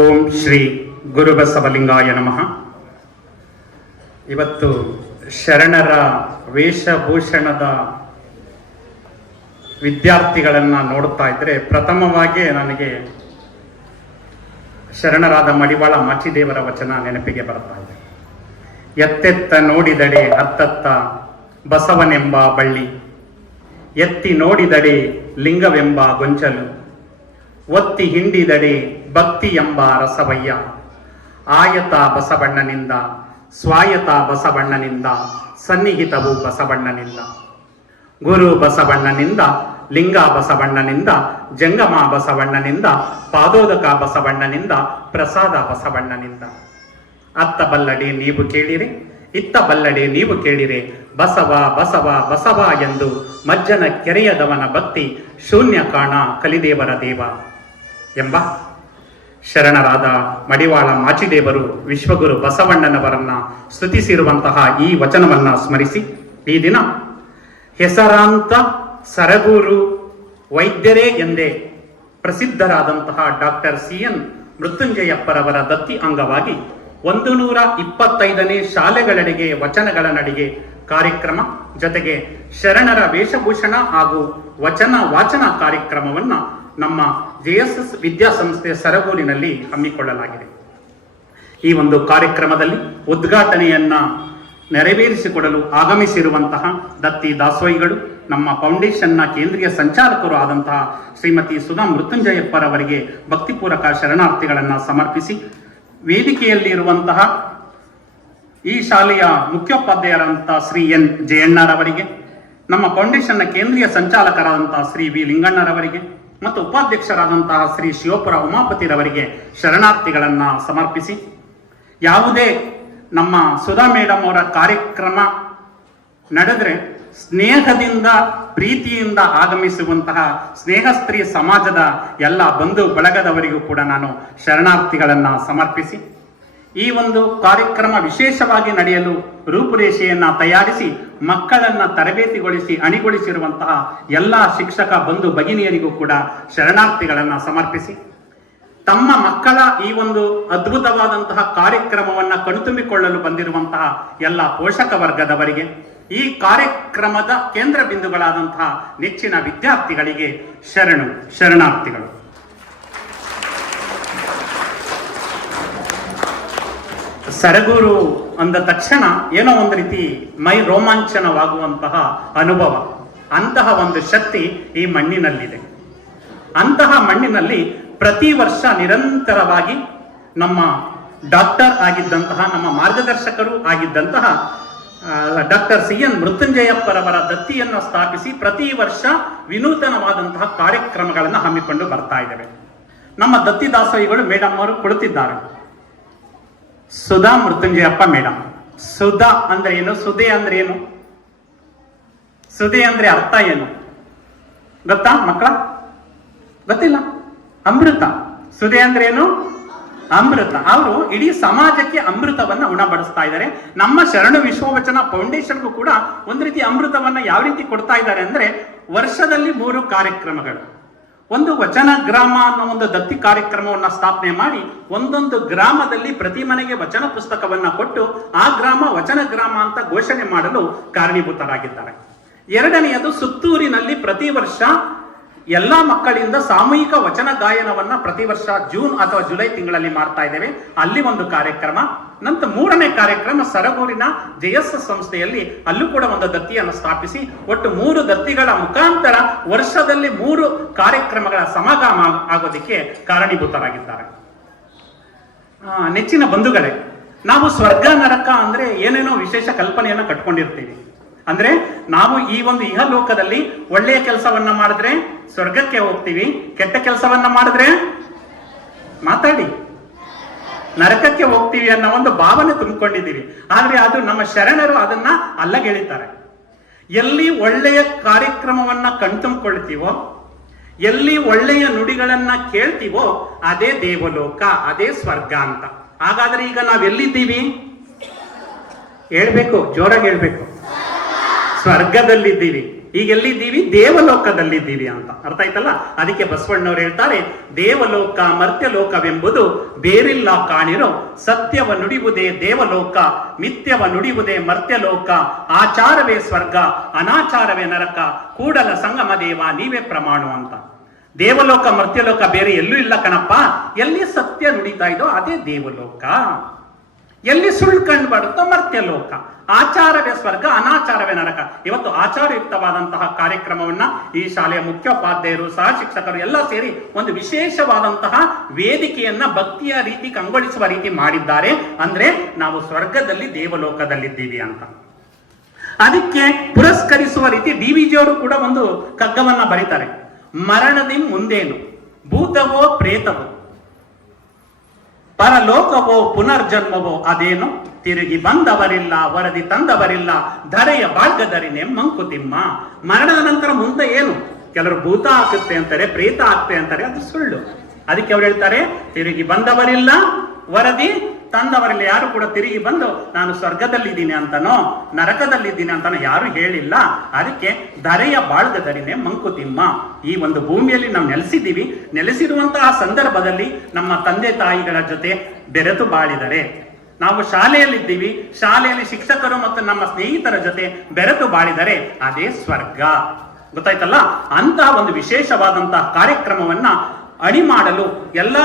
ಓಂ ಶ್ರೀ ಗುರುಬಸವಲಿಂಗಾಯ ನಮಃ. ಇವತ್ತು ಶರಣರ ವೇಷಭೂಷಣದ ವಿದ್ಯಾರ್ಥಿಗಳನ್ನು ನೋಡುತ್ತಾ ಇದ್ದರೆ ಪ್ರಥಮವಾಗಿ ನನಗೆ ಶರಣರಾದ ಮಡಿವಾಳ ಮಾಚಿದೇವರ ವಚನ ನೆನಪಿಗೆ ಬರ್ತಾ ಇದೆ. ಎತ್ತೆತ್ತ ನೋಡಿದಡೆ ಹತ್ತತ್ತ ಬಸವನೆಂಬ ಬಳ್ಳಿ, ಎತ್ತಿ ನೋಡಿದಡೆ ಲಿಂಗವೆಂಬ ಗೊಂಚಲು, ಒತ್ತಿ ಹಿಂಡಿದಡೆ ಭಕ್ತಿ ಎಂಬ ರಸವಯ್ಯ. ಆಯತ ಬಸವಣ್ಣನಿಂದ ಸ್ವಾಯತ ಬಸವಣ್ಣನಿಂದ ಸನ್ನಿಹಿತವು ಬಸವಣ್ಣನಿಂದ. ಗುರು ಬಸವಣ್ಣನಿಂದ ಲಿಂಗ ಬಸವಣ್ಣನಿಂದ ಜಂಗಮ ಬಸವಣ್ಣನಿಂದ ಪಾದೋದಕ ಬಸವಣ್ಣನಿಂದ ಪ್ರಸಾದ ಬಸವಣ್ಣನಿಂದ. ಅತ್ತ ಬಲ್ಲಡೆ ನೀವು ಕೇಳಿರಿ, ಇತ್ತ ಬಲ್ಲಡೆ ನೀವು ಕೇಳಿರೆ, ಬಸವ ಬಸವ ಬಸವ ಎಂದು ಮಜ್ಜನ ಕೆರೆಯದವನ ಭಕ್ತಿ ಶೂನ್ಯ ಕಾಣ ಕಲಿದೇವರ ದೇವ ಎಂಬ ಶರಣರಾದ ಮಡಿವಾಳ ಮಾಚಿದೇವರು ವಿಶ್ವಗುರು ಬಸವಣ್ಣನವರನ್ನ ಸ್ತುತಿಸಿರುವಂತಹ ಈ ವಚನವನ್ನ ಸ್ಮರಿಸಿ ಈ ದಿನ ಹೆಸರಾಂತ ಸರಗೂರು ವೈದ್ಯರೇ ಎಂದೇ ಪ್ರಸಿದ್ಧರಾದಂತಹ ಡಾಕ್ಟರ್ CN ಮೃತ್ಯುಂಜಯಪ್ಪರವರ ದತ್ತಿ ಅಂಗವಾಗಿ 125ನೇ ಶಾಲೆಗಳೆಡೆಗೆ ವಚನಗಳ ನಡಿಗೆ ಕಾರ್ಯಕ್ರಮ ಜೊತೆಗೆ ಶರಣರ ವೇಷಭೂಷಣ ಹಾಗೂ ವಚನ ವಾಚನ ಕಾರ್ಯಕ್ರಮವನ್ನ ನಮ್ಮ JSS ವಿದ್ಯಾಸಂಸ್ಥೆ ಸರಗೂರಿನಲ್ಲಿ ಹಮ್ಮಿಕೊಳ್ಳಲಾಗಿದೆ. ಈ ಒಂದು ಕಾರ್ಯಕ್ರಮದಲ್ಲಿ ಉದ್ಘಾಟನೆಯನ್ನ ನೆರವೇರಿಸಿಕೊಡಲು ಆಗಮಿಸಿರುವಂತಹ ದತ್ತಿ ದಾಸೋಹಿಗಳು, ನಮ್ಮ ಫೌಂಡೇಶನ್ನ ಕೇಂದ್ರೀಯ ಸಂಚಾಲಕರು ಆದಂತಹ ಶ್ರೀಮತಿ ಸುಧಾ ಮೃತ್ಯುಂಜಯಪ್ಪರವರಿಗೆ ಭಕ್ತಿಪೂರ್ವಕ ಶರಣಾರ್ಥಿಗಳನ್ನು ಸಮರ್ಪಿಸಿ, ವೇದಿಕೆಯಲ್ಲಿ ಇರುವಂತಹ ಈ ಶಾಲೆಯ ಮುಖ್ಯೋಪಾಧ್ಯಾಯರಾದಂತಹ ಶ್ರೀ N ಜಯಣ್ಣರವರಿಗೆ, ನಮ್ಮ ಫೌಂಡೇಶನ್ನ ಕೇಂದ್ರೀಯ ಸಂಚಾಲಕರಾದಂತಹ ಶ್ರೀ V ಲಿಂಗಣ್ಣರವರಿಗೆ ಮತ್ತು ಉಪಾಧ್ಯಕ್ಷರಾದಂತಹ ಶ್ರೀ ಶಿವಪುರ ಉಮಾಪತಿರವರಿಗೆ ಶರಣಾರ್ಥಿಗಳನ್ನ ಸಮರ್ಪಿಸಿ, ಯಾವುದೇ ನಮ್ಮ ಸುಧಾ ಮೇಡಮ್ ಅವರ ಕಾರ್ಯಕ್ರಮ ನಡೆದ್ರೆ ಸ್ನೇಹದಿಂದ ಪ್ರೀತಿಯಿಂದ ಆಗಮಿಸುವಂತಹ ಸ್ನೇಹಸ್ತ್ರೀ ಸಮಾಜದ ಎಲ್ಲ ಬಂಧು ಬಳಗದವರಿಗೂ ಕೂಡ ನಾನು ಶರಣಾರ್ಥಿಗಳನ್ನ ಸಮರ್ಪಿಸಿ, ಈ ಒಂದು ಕಾರ್ಯಕ್ರಮ ವಿಶೇಷವಾಗಿ ನಡೆಯಲು ರೂಪುರೇಷೆಯನ್ನ ತಯಾರಿಸಿ ಮಕ್ಕಳನ್ನ ತರಬೇತಿಗೊಳಿಸಿ ಅಣಿಗೊಳಿಸಿರುವಂತಹ ಎಲ್ಲ ಶಿಕ್ಷಕ ಬಂಧು ಭಗಿನಿಯರಿಗೂ ಕೂಡ ಶರಣಾರ್ಥಿಗಳನ್ನ ಸಮರ್ಪಿಸಿ, ತಮ್ಮ ಮಕ್ಕಳ ಈ ಒಂದು ಅದ್ಭುತವಾದಂತಹ ಕಾರ್ಯಕ್ರಮವನ್ನ ಕಣ್ತುಂಬಿಕೊಳ್ಳಲು ಬಂದಿರುವಂತಹ ಎಲ್ಲ ಪೋಷಕ ವರ್ಗದವರಿಗೆ, ಈ ಕಾರ್ಯಕ್ರಮದ ಕೇಂದ್ರ ಬಿಂದುಗಳಾದಂತಹ ನೆಚ್ಚಿನ ವಿದ್ಯಾರ್ಥಿಗಳಿಗೆ ಶರಣಾರ್ಥಿಗಳು. ಸರಗೂರು ಅಂದ ತಕ್ಷಣ ಏನೋ ಒಂದು ರೀತಿ ಮೈ ರೋಮಾಂಚನವಾಗುವಂತಹ ಅನುಭವ, ಅಂತಹ ಒಂದು ಶಕ್ತಿ ಈ ಮಣ್ಣಿನಲ್ಲಿದೆ. ಅಂತಹ ಮಣ್ಣಿನಲ್ಲಿ ಪ್ರತಿ ವರ್ಷ ನಿರಂತರವಾಗಿ ನಮ್ಮ ಡಾಕ್ಟರ್ ಆಗಿದ್ದಂತಹ, ನಮ್ಮ ಮಾರ್ಗದರ್ಶಕರು ಆಗಿದ್ದಂತಹ ಡಾಕ್ಟರ್ CN ಮೃತ್ಯುಂಜಯಪ್ಪರವರ ದತ್ತಿಯನ್ನು ಸ್ಥಾಪಿಸಿ ಪ್ರತಿ ವರ್ಷ ವಿನೂತನವಾದಂತಹ ಕಾರ್ಯಕ್ರಮಗಳನ್ನು ಹಮ್ಮಿಕೊಂಡು ಬರ್ತಾ ಇದ್ದೇವೆ. ನಮ್ಮ ದತ್ತಿ ದಾಸೋಹಿಗಳು ಮೇಡಮ್ ಅವರು ಕುಳಿತಿದ್ದಾರೆ. ಸುಧಾ ಮೃತ್ಯುಂಜಯಪ್ಪ ಮೇಡಮ್. ಸುಧಾ ಅಂದ್ರೆ ಏನು? ಸುಧೆ ಅಂದ್ರೆ ಏನು? ಸುಧೆ ಅಂದ್ರೆ ಅರ್ಥ ಏನು ಗೊತ್ತಾ ಮಕ್ಕಳ? ಗೊತ್ತಿಲ್ಲ? ಅಮೃತ. ಸುಧೆ ಅಂದ್ರೆ ಏನು? ಅಮೃತ. ಅವರು ಇಡೀ ಸಮಾಜಕ್ಕೆ ಅಮೃತವನ್ನ ಉಣಬಡಿಸ್ತಾ ಇದ್ದಾರೆ. ನಮ್ಮ ಶರಣ ವಿಶ್ವವಚನ ಫೌಂಡೇಶನ್ಗೂ ಕೂಡ ಒಂದು ರೀತಿ ಅಮೃತವನ್ನ ಯಾವ ರೀತಿ ಕೊಡ್ತಾ ಇದ್ದಾರೆ ಅಂದ್ರೆ, ವರ್ಷದಲ್ಲಿ 3 ಕಾರ್ಯಕ್ರಮಗಳು. ಒಂದು ವಚನ ಗ್ರಾಮ ಅನ್ನೋ ಒಂದು ದತ್ತಿ ಕಾರ್ಯಕ್ರಮವನ್ನ ಸ್ಥಾಪನೆ ಮಾಡಿ ಒಂದೊಂದು ಗ್ರಾಮದಲ್ಲಿ ಪ್ರತಿ ಮನೆಗೆ ವಚನ ಪುಸ್ತಕವನ್ನ ಕೊಟ್ಟು ಆ ಗ್ರಾಮ ವಚನ ಗ್ರಾಮ ಅಂತ ಘೋಷಣೆ ಮಾಡಲು ಕಾರಣೀಭೂತರಾಗಿದ್ದಾರೆ. ಎರಡನೆಯದು, ಸುತ್ತೂರಿನಲ್ಲಿ ಪ್ರತಿ ವರ್ಷ ಎಲ್ಲಾ ಮಕ್ಕಳಿಂದ ಸಾಮೂಹಿಕ ವಚನ ಗಾಯನವನ್ನ ಪ್ರತಿ ವರ್ಷ ಜೂನ್ ಅಥವಾ ಜುಲೈ ತಿಂಗಳಲ್ಲಿ ಮಾಡ್ತಾ ಇದ್ದೇವೆ, ಅಲ್ಲಿ ಒಂದು ಕಾರ್ಯಕ್ರಮ. ನಂತರ 3ನೇ ಕಾರ್ಯಕ್ರಮ ಸರಗೂರಿನ JSS ಸಂಸ್ಥೆಯಲ್ಲಿ, ಅಲ್ಲೂ ಕೂಡ ಒಂದು ದತ್ತಿಯನ್ನು ಸ್ಥಾಪಿಸಿ ಒಟ್ಟು 3 ದತ್ತಿಗಳ ಮುಖಾಂತರ ವರ್ಷದಲ್ಲಿ 3 ಕಾರ್ಯಕ್ರಮಗಳ ಸಮಾಗಮ ಆಗೋದಕ್ಕೆ ಕಾರಣೀಭೂತರಾಗಿದ್ದಾರೆ. ನೆಚ್ಚಿನ ಬಂಧುಗಳೇ, ನಾವು ಸ್ವರ್ಗ ನರಕ ಅಂದ್ರೆ ಏನೇನೋ ವಿಶೇಷ ಕಲ್ಪನೆಯನ್ನು ಕಟ್ಕೊಂಡಿರ್ತೀವಿ. ಅಂದ್ರೆ ನಾವು ಈ ಒಂದು ಇಹಲೋಕದಲ್ಲಿ ಒಳ್ಳೆಯ ಕೆಲಸವನ್ನ ಮಾಡಿದ್ರೆ ಸ್ವರ್ಗಕ್ಕೆ ಹೋಗ್ತೀವಿ, ಕೆಟ್ಟ ಕೆಲಸವನ್ನ ಮಾಡಿದ್ರೆ ಮಾತಾಡಿ ನರಕಕ್ಕೆ ಹೋಗ್ತೀವಿ ಅನ್ನೋ ಒಂದು ಭಾವನೆ ತುಂಬಿಕೊಂಡಿದ್ದೀವಿ. ಆದ್ರೆ ಅದು ನಮ್ಮ ಶರಣರು ಅದನ್ನ ಅಲ್ಲಗೆಳಿತಾರೆ. ಎಲ್ಲಿ ಒಳ್ಳೆಯ ಕಾರ್ಯಕ್ರಮವನ್ನ ಕಣ್ತುಂಬಿಕೊಳ್ತೀವೋ, ಎಲ್ಲಿ ಒಳ್ಳೆಯ ನುಡಿಗಳನ್ನ ಕೇಳ್ತೀವೋ ಅದೇ ದೇವಲೋಕ, ಅದೇ ಸ್ವರ್ಗ ಅಂತ. ಹಾಗಾದ್ರೆ ಈಗ ನಾವೆಲ್ಲಿದ್ದೀವಿ? ಹೇಳ್ಬೇಕು, ಜೋರಾಗಿ ಹೇಳ್ಬೇಕು. ಸ್ವರ್ಗದಲ್ಲಿದ್ದೀವಿ. ಈಗ ಎಲ್ಲಿದ್ದೀವಿ? ದೇವಲೋಕದಲ್ಲಿದ್ದೀವಿ ಅಂತ ಅರ್ಥ ಆಯ್ತಲ್ಲ. ಅದಕ್ಕೆ ಬಸವಣ್ಣವ್ರು ಹೇಳ್ತಾರೆ, ದೇವಲೋಕ ಮರ್ತ್ಯಲೋಕವೆಂಬುದು ಬೇರಿಲ್ಲ ಕಾಣಿರೋ, ಸತ್ಯವ ನುಡಿಯುವುದೇ ದೇವಲೋಕ, ಮಿಥ್ಯವ ನುಡಿಯುವುದೇ ಮರ್ತ್ಯಲೋಕ, ಆಚಾರವೇ ಸ್ವರ್ಗ ಅನಾಚಾರವೇ ನರಕ, ಕೂಡಲ ಸಂಗಮ ದೇವ ನೀವೇ ಪ್ರಮಾಣ ಅಂತ. ದೇವಲೋಕ ಮರ್ತ್ಯಲೋಕ ಬೇರೆ ಎಲ್ಲೂ ಇಲ್ಲ ಕಣಪ್ಪ. ಎಲ್ಲಿ ಸತ್ಯ ನುಡಿತಾ ಇದೋ ಅದೇ ದೇವಲೋಕ, ಎಲ್ಲಿ ಸುಳ್ಳು ಕಂಡು ಬರುತ್ತೋ ಮರ್ತ್ಯಲೋಕ, ಆಚಾರವೇ ಸ್ವರ್ಗ ಅನಾಚಾರವೇ ನರಕ. ಇವತ್ತು ಆಚಾರಯುಕ್ತವಾದಂತಹ ಕಾರ್ಯಕ್ರಮವನ್ನ ಈ ಶಾಲೆಯ ಮುಖ್ಯೋಪಾಧ್ಯಾಯರು, ಸಹ ಶಿಕ್ಷಕರು ಎಲ್ಲ ಸೇರಿ ಒಂದು ವಿಶೇಷವಾದಂತಹ ವೇದಿಕೆಯನ್ನ ಭಕ್ತಿಯ ರೀತಿ ಕಂಗೊಳಿಸುವ ರೀತಿ ಮಾಡಿದ್ದಾರೆ. ಅಂದ್ರೆ ನಾವು ಸ್ವರ್ಗದಲ್ಲಿ ದೇವಲೋಕದಲ್ಲಿದ್ದೀವಿ ಅಂತ. ಅದಕ್ಕೆ ಪುರಸ್ಕರಿಸುವ ರೀತಿ DVG ಅವರು ಕೂಡ ಒಂದು ಕಗ್ಗವನ್ನ ಬರೀತಾರೆ. ಮರಣದಿ ಮುಂದೇನು, ಭೂತವೋ ಪ್ರೇತವೋ, ಪರಲೋಕವೋ ಪುನರ್ಜನ್ಮವೋ ಅದೇನು, ತಿರುಗಿ ಬಂದವರಿಲ್ಲ ವರದಿ ತಂದವರಿಲ್ಲ, ಧರೆಯ ಬಾಳ್ಗದರಿನೇ ಮಂಕುತಿಮ್ಮ. ಮರಣದ ನಂತರ ಮುಂದೆ ಏನು? ಕೆಲವರು ಭೂತ ಆಗುತ್ತೆ ಅಂತಾರೆ, ಪ್ರೇತ ಆಗ್ತದೆ ಅಂತಾರೆ, ಅದು ಸುಳ್ಳು. ಅದಕ್ಕೆ ಅವ್ರು ಹೇಳ್ತಾರೆ, ತಿರುಗಿ ಬಂದವರಿಲ್ಲ ವರದಿ ತಂದವರಿಲ್ಲ. ಯಾರು ಕೂಡ ತಿರುಗಿ ಬಂದು ನಾನು ಸ್ವರ್ಗದಲ್ಲಿದ್ದೀನಿ ಅಂತನೋ ನರಕದಲ್ಲಿದ್ದೀನಿ ಅಂತನೋ ಯಾರು ಹೇಳಿಲ್ಲ. ಅದಕ್ಕೆ ಧರೆಯ ಬಾಳ್ಗದರಿನೇ ಮಂಕುತಿಮ್ಮ. ಈ ಒಂದು ಭೂಮಿಯಲ್ಲಿ ನಾವು ನೆಲೆಸಿದ್ದೀವಿ. ನೆಲೆಸಿರುವಂತಹ ಸಂದರ್ಭದಲ್ಲಿ ನಮ್ಮ ತಂದೆ ತಾಯಿಗಳ ಜೊತೆ ಬೆರೆತು ಬಾಳಿದರೆ, ನಾವು ಶಾಲೆಯಲ್ಲಿದ್ದೀವಿ, ಶಾಲೆಯಲ್ಲಿ ಶಿಕ್ಷಕರು ಮತ್ತು ನಮ್ಮ ಸ್ನೇಹಿತರ ಜೊತೆ ಬೆರೆತು ಬಾಳಿದರೆ ಅದೇ ಸ್ವರ್ಗ. ಗೊತ್ತಾಯ್ತಲ್ಲ. ಅಂತಹ ಒಂದು ವಿಶೇಷವಾದಂತಹ ಕಾರ್ಯಕ್ರಮವನ್ನ ಅಣಿ ಮಾಡಲು ಎಲ್ಲ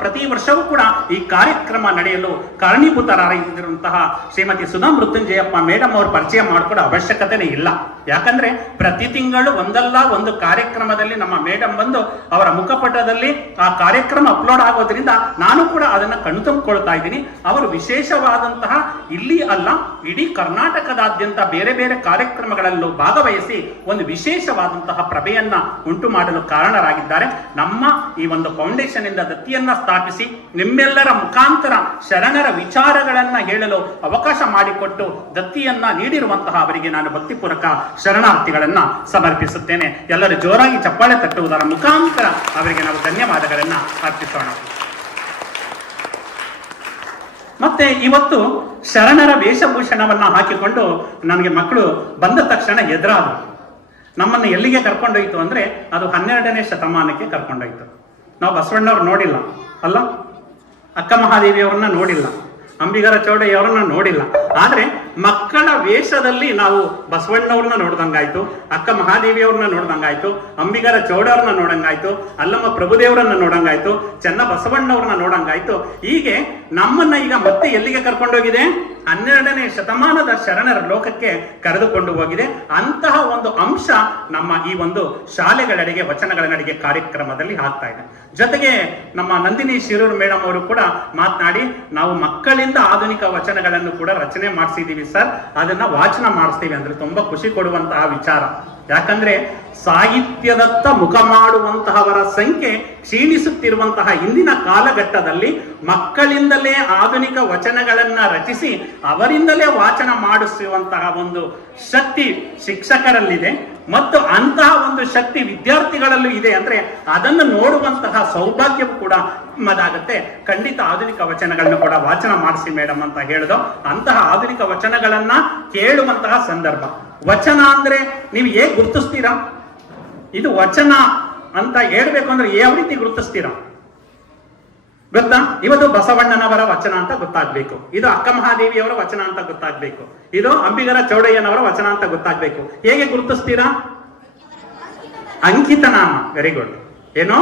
ಪ್ರತಿ ವರ್ಷವೂ ಕೂಡ ಈ ಕಾರ್ಯಕ್ರಮ ನಡೆಯಲು ಕಾರಣೀಭೂತರಾಗಿರುವಂತಹ ಶ್ರೀಮತಿ ಸುಧಾ ಮೃತ್ಯುಂಜಯಪ್ಪ ಮೇಡಮ್ ಅವರು ಪರಿಚಯ ಮಾಡಿಕೊಡೋ ಅವಶ್ಯಕತೆನೇ ಇಲ್ಲ. ಯಾಕಂದ್ರೆ ಪ್ರತಿ ತಿಂಗಳು ಒಂದಲ್ಲ ಒಂದು ಕಾರ್ಯಕ್ರಮದಲ್ಲಿ ನಮ್ಮ ಮೇಡಮ್ ಬಂದು ಅವರ ಮುಖಪಟದಲ್ಲಿ ಆ ಕಾರ್ಯಕ್ರಮ ಅಪ್ಲೋಡ್ ಆಗೋದ್ರಿಂದ ನಾನು ಕೂಡ ಅದನ್ನ ಕಣ್ತುಂಬಿಕೊಳ್ತಾ ಇದ್ದೀನಿ. ಅವರು ವಿಶೇಷವಾದಂತಹ ಇಲ್ಲಿ ಅಲ್ಲ, ಇಡೀ ಕರ್ನಾಟಕದಾದ್ಯಂತ ಬೇರೆ ಬೇರೆ ಕಾರ್ಯಕ್ರಮಗಳಲ್ಲೂ ಭಾಗವಹಿಸಿ ಒಂದು ವಿಶೇಷವಾದಂತಹ ಪ್ರಭೆಯನ್ನ ಉಂಟು ಮಾಡಲು ಕಾರಣರಾಗಿದ್ದಾರೆ. ನಮ್ಮ ಈ ಒಂದು ಫೌಂಡೇಶನ್ ಇಂದ ದತ್ತಿಯನ್ನ ಸ್ಥಾಪಿಸಿ ನಿಮ್ಮೆಲ್ಲರ ಮುಖಾಂತರ ಶರಣರ ವಿಚಾರಗಳನ್ನ ಹೇಳಲು ಅವಕಾಶ ಮಾಡಿಕೊಟ್ಟು ದತ್ತಿಯನ್ನ ನೀಡಿರುವಂತಹ ಅವರಿಗೆ ನಾನು ಭಕ್ತಿಪೂರ್ವಕ ಶರಣಾರ್ಥಿಗಳನ್ನ ಸಮರ್ಪಿಸುತ್ತೇನೆ. ಎಲ್ಲರೂ ಜೋರಾಗಿ ಚಪ್ಪಾಳೆ ತಟ್ಟುವುದರ ಮುಖಾಂತರ ಅವರಿಗೆ ನಾವು ಧನ್ಯವಾದಗಳನ್ನ ಅರ್ಪಿಸೋಣ. ಮತ್ತೆ ಇವತ್ತು ಶರಣರ ವೇಷಭೂಷಣವನ್ನ ಹಾಕಿಕೊಂಡು ನನಗೆ ಮಕ್ಕಳು ಬಂದ ತಕ್ಷಣ ಎದುರಾದರು. ನಮ್ಮನ್ನು ಎಲ್ಲಿಗೆ ಕರ್ಕೊಂಡೋಯ್ತು ಅಂದ್ರೆ ಅದು 12ನೇ ಶತಮಾನಕ್ಕೆ ಕರ್ಕೊಂಡೋಯ್ತು. ನಾವು ಬಸವಣ್ಣವ್ರು ನೋಡಿಲ್ಲ ಅಲ್ಲ, ಅಕ್ಕ ಮಹಾದೇವಿಯವರನ್ನ ನೋಡಿಲ್ಲ, ಅಂಬಿಗರ ಚೌಡಯ್ಯವರನ್ನ ನೋಡಿಲ್ಲ. ಆದ್ರೆ ಮಕ್ಕಳ ವೇಷದಲ್ಲಿ ನಾವು ಬಸವಣ್ಣವ್ರನ್ನ ನೋಡ್ದಂಗಾಯ್ತು, ಅಕ್ಕ ಮಹಾದೇವಿಯವ್ರನ್ನ ನೋಡ್ದಂಗಾಯ್ತು, ಅಂಬಿಗರ ಚೌಡವ್ರನ್ನ ನೋಡಂಗಾಯ್ತು, ಅಲ್ಲಮ್ಮ ಪ್ರಭುದೇವರನ್ನ ನೋಡಂಗಾಯ್ತು, ಚೆನ್ನ ಬಸವಣ್ಣವ್ರನ್ನ ನೋಡಂಗಾಯ್ತು. ಹೀಗೆ ನಮ್ಮನ್ನ ಈಗ ಮತ್ತೆ ಎಲ್ಲಿಗೆ ಕರ್ಕೊಂಡೋಗಿದೆ? 12ನೇ ಶತಮಾನದ ಶರಣರ ಲೋಕಕ್ಕೆ ಕರೆದುಕೊಂಡು ಹೋಗಿದೆ. ಅಂತಹ ಒಂದು ಅಂಶ ನಮ್ಮ ಈ ಒಂದು ಶಾಲೆಗಳೆಡೆಗೆ, ವಚನಗಳ ನಡಿಗೆ ಕಾರ್ಯಕ್ರಮದಲ್ಲಿ ಆಗ್ತಾ ಇದೆ. ಜೊತೆಗೆ ನಮ್ಮ ನಂದಿನಿ ಶಿರೂರ್ ಮೇಡಮ್ ಅವರು ಕೂಡ ಮಾತನಾಡಿ, ನಾವು ಮಕ್ಕಳಿಂದ ಆಧುನಿಕ ವಚನಗಳನ್ನು ಕೂಡ ರಚನೆ ಮಾಡಿಸಿದೀವಿ ಸರ್, ಅದನ್ನ ವಾಚನ ಮಾಡಿಸ್ತೀವಿ ಅಂದ್ರೆ ತುಂಬಾ ಖುಷಿ ಕೊಡುವಂತಹ ವಿಚಾರ. ಯಾಕಂದ್ರೆ ಸಾಹಿತ್ಯದತ್ತ ಮುಖ ಮಾಡುವಂತಹವರ ಸಂಖ್ಯೆ ಕ್ಷೀಣಿಸುತ್ತಿರುವಂತಹ ಇಂದಿನ ಕಾಲಘಟ್ಟದಲ್ಲಿ ಮಕ್ಕಳಿಂದಲೇ ಆಧುನಿಕ ವಚನಗಳನ್ನ ರಚಿಸಿ ಅವರಿಂದಲೇ ವಾಚನ ಮಾಡಿಸುವಂತಹ ಒಂದು ಶಕ್ತಿ ಶಿಕ್ಷಕರಲ್ಲಿದೆ ಮತ್ತು ಅಂತಹ ಒಂದು ಶಕ್ತಿ ವಿದ್ಯಾರ್ಥಿಗಳಲ್ಲೂ ಇದೆ. ಅಂದ್ರೆ ಅದನ್ನು ನೋಡುವಂತಹ ಸೌಭಾಗ್ಯವು ಕೂಡ ನಮ್ಮದಾಗತ್ತೆ. ಖಂಡಿತ ಆಧುನಿಕ ವಚನಗಳನ್ನು ಕೂಡ ವಾಚನ ಮಾಡಿಸಿ ಮೇಡಮ್ ಅಂತ ಹೇಳಿದ್ರು. ಅಂತಹ ಆಧುನಿಕ ವಚನಗಳನ್ನ ಕೇಳುವಂತಹ ಸಂದರ್ಭ. ವಚನ ಅಂದ್ರೆ ನೀವು ಹೇಗೆ ಗುರುತಿಸ್ತೀರಾ? ಇದು ವಚನ ಅಂತ ಹೇಳ್ಬೇಕು ಅಂದ್ರೆ ಯಾವ ರೀತಿ ಗುರುತಿಸ್ತೀರಾ ಗೊತ್ತಾ? ಇವತ್ತು ಬಸವಣ್ಣನವರ ವಚನ ಅಂತ ಗೊತ್ತಾಗ್ಬೇಕು, ಇದು ಅಕ್ಕ ಮಹಾದೇವಿಯವರ ವಚನ ಅಂತ ಗೊತ್ತಾಗ್ಬೇಕು, ಇದು ಅಂಬಿಗರ ಚೌಡಯ್ಯನವರ ವಚನ ಅಂತ ಗೊತ್ತಾಗ್ಬೇಕು. ಹೇಗೆ ಗುರುತಿಸ್ತೀರಾ? ಅಂಕಿತ ನಾಮ. Very good. ಏನೋ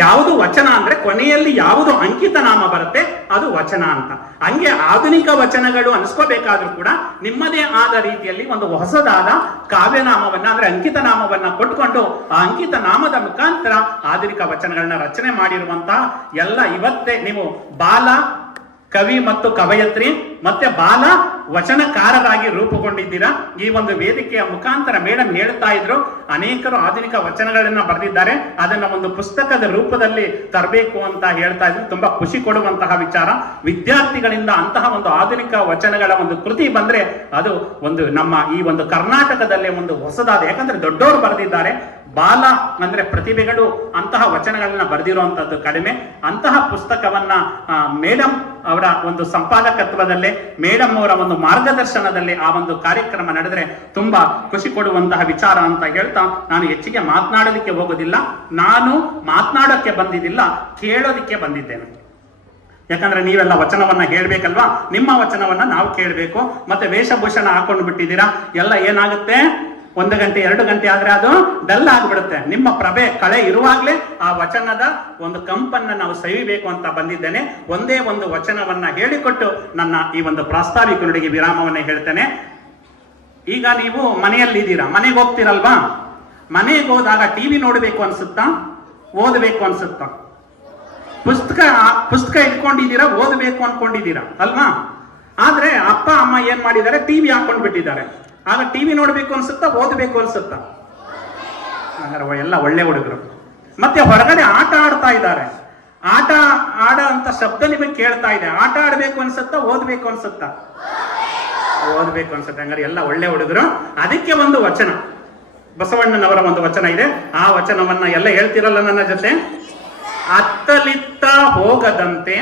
ಯಾವುದು ವಚನ ಅಂದ್ರೆ ಕೊನೆಯಲ್ಲಿ ಯಾವುದು ಅಂಕಿತ ನಾಮ ಬರುತ್ತೆ ಅದು ವಚನ ಅಂತ. ಹಂಗೆ ಆಧುನಿಕ ವಚನಗಳು ಅನ್ಸ್ಕೋಬೇಕಾದ್ರೂ ಕೂಡ ನಿಮ್ಮದೇ ಆದ ರೀತಿಯಲ್ಲಿ ಒಂದು ಹೊಸದಾದ ಕಾವ್ಯನಾಮವನ್ನ ಅಂದ್ರೆ ಅಂಕಿತ ನಾಮವನ್ನ ಕೊಟ್ಕೊಂಡು ಆ ಅಂಕಿತ ನಾಮದ ಮುಖಾಂತರ ಆಧುನಿಕ ವಚನಗಳನ್ನ ರಚನೆ ಮಾಡಿರುವಂತಹ ಎಲ್ಲ ಇವತ್ತೇ ನೀವು ಬಾಲ ಕವಿ ಮತ್ತು ಕವಯತ್ರಿ ಮತ್ತೆ ಬಾಲ ವಚನಕಾರರಾಗಿ ರೂಪುಗೊಂಡಿದ್ದೀರಾ. ಈ ಒಂದು ವೇದಿಕೆಯ ಮುಖಾಂತರ ಮೇಡಮ್ ಹೇಳ್ತಾ ಇದ್ರು, ಅನೇಕರು ಆಧುನಿಕ ವಚನಗಳನ್ನ ಬರೆದಿದ್ದಾರೆ, ಅದನ್ನ ಒಂದು ಪುಸ್ತಕದ ರೂಪದಲ್ಲಿ ತರಬೇಕು ಅಂತ ಹೇಳ್ತಾ ಇದ್ರು. ತುಂಬಾ ಖುಷಿ ಕೊಡುವಂತಹ ವಿಚಾರ. ವಿದ್ಯಾರ್ಥಿಗಳಿಂದ ಅಂತಹ ಒಂದು ಆಧುನಿಕ ವಚನಗಳ ಒಂದು ಕೃತಿ ಬಂದ್ರೆ ಅದು ಒಂದು ನಮ್ಮ ಈ ಒಂದು ಕರ್ನಾಟಕದಲ್ಲೇ ಒಂದು ಹೊಸದಾದ, ಯಾಕಂದ್ರೆ ದೊಡ್ಡವರು ಬರೆದಿದ್ದಾರೆ, ಬಾಲ ಅಂದ್ರೆ ಪ್ರತಿಭೆಗಳು ಅಂತಹ ವಚನಗಳನ್ನ ಬರೆದಿರುವಂತದ್ದು ಕಡಿಮೆ. ಅಂತಹ ಪುಸ್ತಕವನ್ನ ಮೇಡಮ್ ಅವರ ಒಂದು ಸಂಪಾದಕತ್ವದಲ್ಲೇ, ಮೇಡಮ್ ಅವರ ಒಂದು ಮಾರ್ಗದರ್ಶನದಲ್ಲಿ ಆ ಒಂದು ಕಾರ್ಯಕ್ರಮ ನಡೆದ್ರೆ ತುಂಬಾ ಖುಷಿ ಕೊಡುವಂತಹ ವಿಚಾರ ಅಂತ ಹೇಳ್ತಾ ನಾನು ಹೆಚ್ಚಿಗೆ ಮಾತನಾಡೋದಕ್ಕೆ ಹೋಗೋದಿಲ್ಲ. ನಾನು ಮಾತನಾಡೋಕ್ಕೆ ಬಂದಿದ್ದಿಲ್ಲ, ಕೇಳೋದಿಕ್ಕೆ ಬಂದಿದ್ದೇನೆ. ಯಾಕಂದ್ರೆ ನೀವೆಲ್ಲ ವಚನವನ್ನ ಹೇಳ್ಬೇಕಲ್ವಾ, ನಿಮ್ಮ ವಚನವನ್ನ ನಾವು ಕೇಳಬೇಕು. ಮತ್ತೆ ವೇಷಭೂಷಣ ಹಾಕೊಂಡು ಬಿಟ್ಟಿದ್ದೀರಾ, ಎಲ್ಲ ಏನಾಗುತ್ತೆ, 1 ಗಂಟೆ 2 ಗಂಟೆ ಆದ್ರೆ ಅದು ಡಲ್ ಆಗ್ಬಿಡುತ್ತೆ. ನಿಮ್ಮ ಪ್ರಭೆ ಕಳೆ ಇರುವಾಗ್ಲೇ ಆ ವಚನದ ಒಂದು ಕಂಪನ್ನ ನಾವು ಸವಿಬೇಕು ಅಂತ ಬಂದಿದ್ದೇನೆ. ಒಂದೇ ಒಂದು ವಚನವನ್ನ ಹೇಳಿಕೊಟ್ಟು ನನ್ನ ಈ ಒಂದು ಪ್ರಾಸ್ತಾವಿಕ ನುಡಿಗೆ ವಿರಾಮವನ್ನ ಹೇಳ್ತೇನೆ. ಈಗ ನೀವು ಮನೆಯಲ್ಲಿದ್ದೀರಾ, ಮನೆಗೆ ಹೋಗ್ತಿರಲ್ವಾ, ಮನೆಗೆ ಹೋದಾಗ ಟಿವಿ ನೋಡ್ಬೇಕು ಅನ್ಸುತ್ತಾ, ಓದಬೇಕು ಅನ್ಸುತ್ತಾ? ಪುಸ್ತಕ ಇಟ್ಕೊಂಡಿದ್ದೀರಾ, ಓದಬೇಕು ಅನ್ಕೊಂಡಿದ್ದೀರಾ ಅಲ್ವಾ? ಆದ್ರೆ ಅಪ್ಪ ಅಮ್ಮ ಏನ್ ಮಾಡಿದ್ದಾರೆ, ಟಿವಿ ಹಾಕೊಂಡ್ ಬಿಟ್ಟಿದ್ದಾರೆ. ಆಗ ಟಿವಿ ನೋಡ್ಬೇಕು ಅನ್ಸುತ್ತಾ, ಓದಬೇಕು ಅನ್ಸುತ್ತಾ? ಹಾಗಾದ್ರೆ ಎಲ್ಲ ಒಳ್ಳೆ ಹುಡುಗರು. ಮತ್ತೆ ಹೊರಗಡೆ ಆಟ ಆಡ್ತಾ ಇದ್ದಾರೆ, ಆಟ ಆಡ ಅಂತ ಶಬ್ದ ನಿಮಗೆ ಕೇಳ್ತಾ ಇದೆ. ಆಟ ಆಡ್ಬೇಕು ಅನ್ಸುತ್ತಾ, ಓದ್ಬೇಕು ಅನ್ಸುತ್ತಾ? ಓದ್ಬೇಕು ಅನ್ಸುತ್ತೆ. ಹಂಗಾರೆ ಎಲ್ಲ ಒಳ್ಳೆ ಹುಡುಗರು. ಅದಕ್ಕೆ ಒಂದು ವಚನ, ಬಸವಣ್ಣನವರ ಒಂದು ವಚನ ಇದೆ. ಆ ವಚನವನ್ನ ಎಲ್ಲ ಹೇಳ್ತಿರಲ್ಲ ನನ್ನ ಜೊತೆ. ಅತ್ತಲಿತ್ತ ಹೋಗದಂತೆ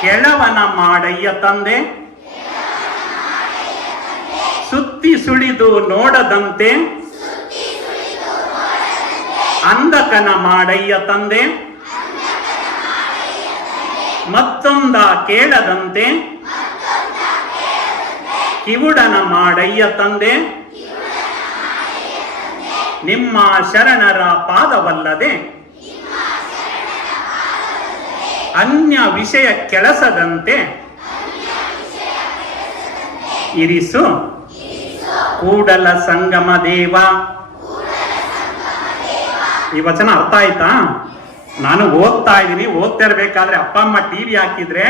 ಕೆಳವನ ಮಾಡಯ್ಯ ತಂದೆ, ಸುತ್ತಿ ಸುಳಿದು ನೋಡದಂತೆ ಅಂಧಕನ ಮಾಡಯ್ಯ ತಂದೆ, ಮತ್ತೊಂದ ಕೇಳದಂತೆ ಕಿವುಡನ ಮಾಡಯ್ಯ ತಂದೆ, ನಿಮ್ಮ ಶರಣರ ಪಾದವಲ್ಲದೆ ಅನ್ಯ ವಿಷಯ ಕೆಲಸದಂತೆ ಇರಿಸು ಕೂಡಲ ಸಂಗಮ ದೇವ. ಈ ವಚನ ಅರ್ಥ ಆಯ್ತಾ? ನಾನು ಓದ್ತಾ ಇದ್ದೀನಿ, ಓದ್ತಾ ಇರ್ಬೇಕಾದ್ರೆ ಅಪ್ಪ ಅಮ್ಮ ಟಿವಿ ಹಾಕಿದ್ರೆ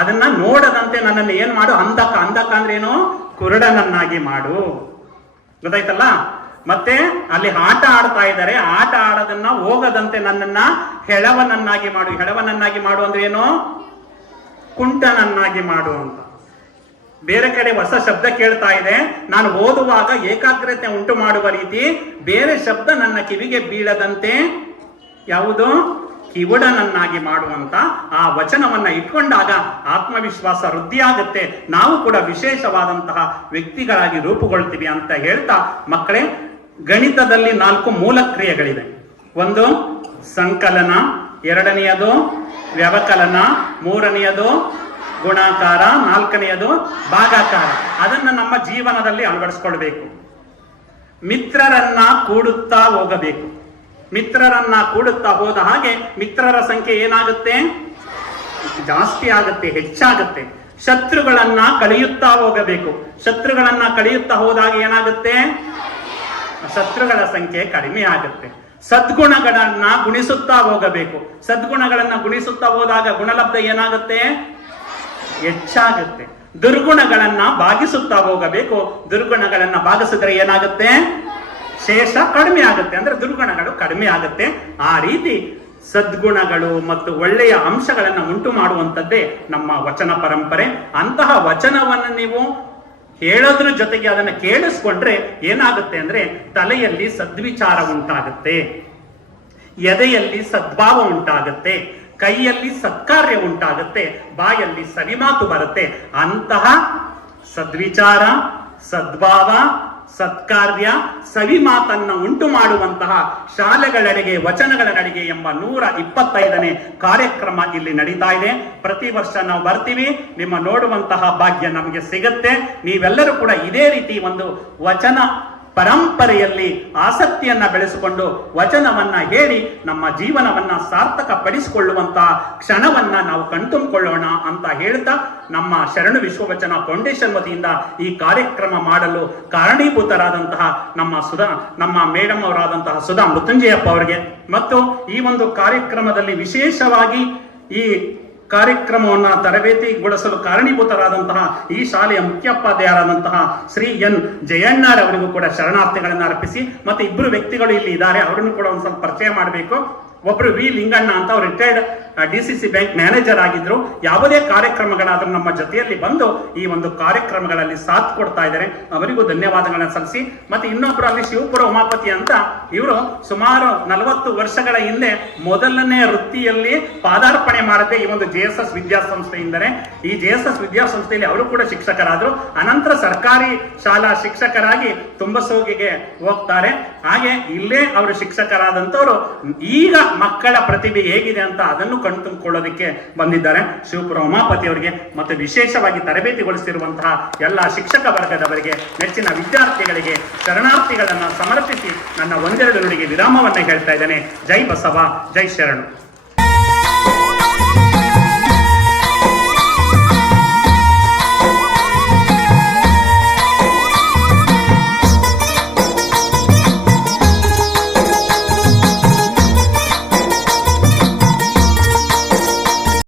ಅದನ್ನ ನೋಡದಂತೆ ನನ್ನನ್ನು ಏನ್ ಮಾಡು, ಅಂಧಕ ಅಂದ್ರೆ ಏನು, ಕುರುಡನನ್ನಾಗಿ ಮಾಡು. ಗೊತ್ತಾಯ್ತಲ್ಲ? ಮತ್ತೆ ಅಲ್ಲಿ ಆಟ ಆಡ್ತಾ ಇದ್ದಾರೆ, ಆಟ ಆಡೋದನ್ನ ಹೋಗದಂತೆ ನನ್ನನ್ನ ಹೆಳವನನ್ನಾಗಿ ಮಾಡು. ಹೆಳವನನ್ನಾಗಿ ಮಾಡು ಅಂದ್ರೆ ಏನು, ಕುಂಟನನ್ನಾಗಿ ಮಾಡು ಅಂತ. ಬೇರೆ ಕಡೆ ಹೊಸ ಶಬ್ದ ಕೇಳ್ತಾ ಇದೆ, ನಾನು ಓದುವಾಗ ಏಕಾಗ್ರತೆ ಉಂಟು ಮಾಡುವ ರೀತಿ ಬೇರೆ ಶಬ್ದ ನನ್ನ ಕಿವಿಗೆ ಬೀಳದಂತೆ ಯಾವುದು, ಕಿವುಡನನ್ನಾಗಿ ಮಾಡುವಂತ ಆ ವಚನವನ್ನ ಇಟ್ಕೊಂಡಾಗ ಆತ್ಮವಿಶ್ವಾಸ ವೃದ್ಧಿಯಾಗುತ್ತೆ. ನಾವು ಕೂಡ ವಿಶೇಷವಾದಂತಹ ವ್ಯಕ್ತಿಗಳಾಗಿ ರೂಪುಗೊಳ್ತೀವಿ ಅಂತ ಹೇಳ್ತಾ, ಮಕ್ಕಳೇ, ಗಣಿತದಲ್ಲಿ 4 ಮೂಲ ಕ್ರಿಯೆಗಳಿವೆ. ಒಂದು ಸಂಕಲನ, ಎರಡನೆಯದು ವ್ಯವಕಲನ, ಮೂರನೆಯದು ಗುಣಾಕಾರ, ನಾಲ್ಕನೆಯದು ಭಾಗಾಕಾರ. ಅದನ್ನ ನಮ್ಮ ಜೀವನದಲ್ಲಿ ಅಳವಡಿಸ್ಕೊಳ್ಬೇಕು. ಮಿತ್ರರನ್ನ ಕೂಡುತ್ತಾ ಹೋಗಬೇಕು. ಮಿತ್ರರನ್ನ ಕೂಡುತ್ತಾ ಹೋದ ಹಾಗೆ ಮಿತ್ರರ ಸಂಖ್ಯೆ ಏನಾಗುತ್ತೆ, ಜಾಸ್ತಿ ಆಗುತ್ತೆ, ಹೆಚ್ಚಾಗುತ್ತೆ. ಶತ್ರುಗಳನ್ನ ಕಳೆಯುತ್ತಾ ಹೋಗಬೇಕು. ಶತ್ರುಗಳನ್ನ ಕಳೆಯುತ್ತಾ ಹೋದಾಗ ಏನಾಗುತ್ತೆ, ಶತ್ರುಗಳ ಸಂಖ್ಯೆ ಕಡಿಮೆ ಆಗುತ್ತೆ. ಸದ್ಗುಣಗಳನ್ನ ಗುಣಿಸುತ್ತಾ ಹೋಗಬೇಕು. ಸದ್ಗುಣಗಳನ್ನ ಗುಣಿಸುತ್ತಾ ಹೋದಾಗ ಗುಣಲಬ್ಧ ಏನಾಗುತ್ತೆ, ಹೆಚ್ಚಾಗುತ್ತೆ. ದುರ್ಗುಣಗಳನ್ನ ಭಾಗಿಸುತ್ತಾ ಹೋಗಬೇಕು. ದುರ್ಗುಣಗಳನ್ನ ಭಾಗಿಸಿದ್ರೆ ಏನಾಗುತ್ತೆ, ಶೇಷ ಕಡಿಮೆ ಆಗುತ್ತೆ, ಅಂದ್ರೆ ದುರ್ಗುಣಗಳು ಕಡಿಮೆ ಆಗುತ್ತೆ. ಆ ರೀತಿ ಸದ್ಗುಣಗಳು ಮತ್ತು ಒಳ್ಳೆಯ ಅಂಶಗಳನ್ನ ಉಂಟು ಮಾಡುವಂಥದ್ದೇ ನಮ್ಮ ವಚನ ಪರಂಪರೆ. ಅಂತಹ ವಚನವನ್ನು ನೀವು ಹೇಳೋದ್ರ ಜೊತೆಗೆ ಅದನ್ನ ಕೇಳಿಸ್ಕೊಂಡ್ರೆ ಏನಾಗುತ್ತೆ ಅಂದ್ರೆ ತಲೆಯಲ್ಲಿ ಸದ್ವಿಚಾರ ಉಂಟಾಗುತ್ತೆ, ಎದೆಯಲ್ಲಿ ಸದ್ಭಾವ ಉಂಟಾಗುತ್ತೆ, ಕೈಯಲ್ಲಿ ಸತ್ಕಾರ್ಯ ಉಂಟಾಗುತ್ತೆ, ಬಾಯಲ್ಲಿ ಸವಿಮಾತು ಬರುತ್ತೆ. ಅಂತಹ ಸದ್ವಿಚಾರ, ಸದ್ಭಾವ, ಸತ್ಕಾರ್ಯ, ಸವಿಮಾತನ್ನ ಉಂಟು ಮಾಡುವಂತಹ ಶಾಲೆಗಳೆಡೆಗೆ ವಚನಗಳ ನಡಿಗೆ ಎಂಬ 125ನೇ ಕಾರ್ಯಕ್ರಮ ಇಲ್ಲಿ ನಡೀತಾ ಇದೆ. ಪ್ರತಿ ವರ್ಷ ನಾವು ಬರ್ತೀವಿ, ನಿಮ್ಮ ನೋಡುವಂತಹ ಭಾಗ್ಯ ನಮಗೆ ಸಿಗುತ್ತೆ. ನೀವೆಲ್ಲರೂ ಕೂಡ ಇದೇ ರೀತಿ ಒಂದು ವಚನ ಪರಂಪರೆಯಲ್ಲಿ ಆಸಕ್ತಿಯನ್ನ ಬೆಳೆಸಿಕೊಂಡು ವಚನವನ್ನ ಹೇಳಿ ನಮ್ಮ ಜೀವನವನ್ನ ಸಾರ್ಥಕ ಪಡಿಸಿಕೊಳ್ಳುವಂತಹ ಕ್ಷಣವನ್ನ ನಾವು ಕಣ್ತುಂಬಿಕೊಳ್ಳೋಣ ಅಂತ ಹೇಳ್ತಾ, ನಮ್ಮ ಶರಣು ವಿಶ್ವವಚನ ಫೌಂಡೇಶನ್ ವತಿಯಿಂದ ಈ ಕಾರ್ಯಕ್ರಮ ಮಾಡಲು ಕಾರಣೀಭೂತರಾದಂತಹ ನಮ್ಮ ಮೇಡಮ್ ಅವರಾದಂತಹ ಸುಧಾ ಮೃತ್ಯುಂಜಯಪ್ಪ ಅವರಿಗೆ ಮತ್ತು ಈ ಒಂದು ಕಾರ್ಯಕ್ರಮದಲ್ಲಿ ವಿಶೇಷವಾಗಿ ಈ ಕಾರ್ಯಕ್ರಮವನ್ನು ತರಬೇತಿಗೊಳಿಸಲು ಕಾರಣೀಭೂತರಾದಂತಹ ಈ ಶಾಲೆಯ ಮುಖ್ಯೋಪಾಧ್ಯಾಯರಾದಂತಹ ಶ್ರೀ ಎನ್ ಜಯಣ್ಣರವರಿಗೂ ಕೂಡ ಶರಣಾರ್ಥಿಗಳನ್ನು ಅರ್ಪಿಸಿ, ಮತ್ತೆ 2 ವ್ಯಕ್ತಿಗಳು ಇಲ್ಲಿ ಇದ್ದಾರೆ, ಅವರನ್ನು ಕೂಡ ಒಂದು ಸ್ವಲ್ಪ ಪರಿಚಯ ಮಾಡಬೇಕು. ಒಬ್ರು ವಿ ಲಿಂಗಣ್ಣ ಅಂತ, ಅವರು ರಿಟೈರ್ಡ್ DCC ಬ್ಯಾಂಕ್ ಮ್ಯಾನೇಜರ್ ಆಗಿದ್ರು. ಯಾವುದೇ ಕಾರ್ಯಕ್ರಮಗಳಾದ್ರೂ ನಮ್ಮ ಜೊತೆಯಲ್ಲಿ ಬಂದು ಈ ಒಂದು ಕಾರ್ಯಕ್ರಮಗಳಲ್ಲಿ ಸಾಥ್ ಕೊಡ್ತಾ ಇದ್ದಾರೆ. ಅವರಿಗೂ ಧನ್ಯವಾದಗಳನ್ನ ಸಲ್ಲಿಸಿ, ಮತ್ತೆ ಇನ್ನೊಬ್ರು ಅಲ್ಲಿ ಶಿವಪುರ ಉಮಾಪತಿ ಅಂತ, ಇವರು ಸುಮಾರು 40 ವರ್ಷಗಳ ಹಿಂದೆ ಮೊದಲನೇ ವೃತ್ತಿಯಲ್ಲಿ ಪಾದಾರ್ಪಣೆ ಮಾಡದೆ ಈ ಒಂದು JSS ವಿದ್ಯಾಸಂಸ್ಥೆಯಿಂದಲೇ. ಈ JSS ವಿದ್ಯಾಸಂಸ್ಥೆಯಲ್ಲಿ ಅವರು ಕೂಡ ಶಿಕ್ಷಕರಾದ್ರು. ಅನಂತರ ಸರ್ಕಾರಿ ಶಾಲಾ ಶಿಕ್ಷಕರಾಗಿ ತುಂಬಸೋಗಿಗೆ ಹೋಗ್ತಾರೆ. ಹಾಗೆ ಇಲ್ಲೇ ಅವರು ಶಿಕ್ಷಕರಾದಂತವರು ಈಗ ಮಕ್ಕಳ ಪ್ರತಿಭೆ ಹೇಗಿದೆ ಅಂತ ಅದನ್ನು ಕಣ್ತುಂಬಿಕೊಳ್ಳೋದಕ್ಕೆ ಬಂದಿದ್ದಾರೆ. ಶಿವಪುರ ಉಮಾಪತಿ ಅವರಿಗೆ ಮತ್ತು ವಿಶೇಷವಾಗಿ ತರಬೇತಿಗೊಳಿಸಿರುವಂತಹ ಎಲ್ಲ ಶಿಕ್ಷಕ ವರ್ಗದವರಿಗೆ, ನೆಚ್ಚಿನ ವಿದ್ಯಾರ್ಥಿಗಳಿಗೆ ಶರಣಾರ್ಥಿಗಳನ್ನ ಸಮರ್ಪಿಸಿ ನನ್ನ ಒಂದೆರಡು ನುಡಿಗೆ ವಿರಾಮವನ್ನ ಹೇಳ್ತಾ ಇದ್ದೇನೆ. ಜೈ ಬಸವ, ಜೈ ಶರಣು.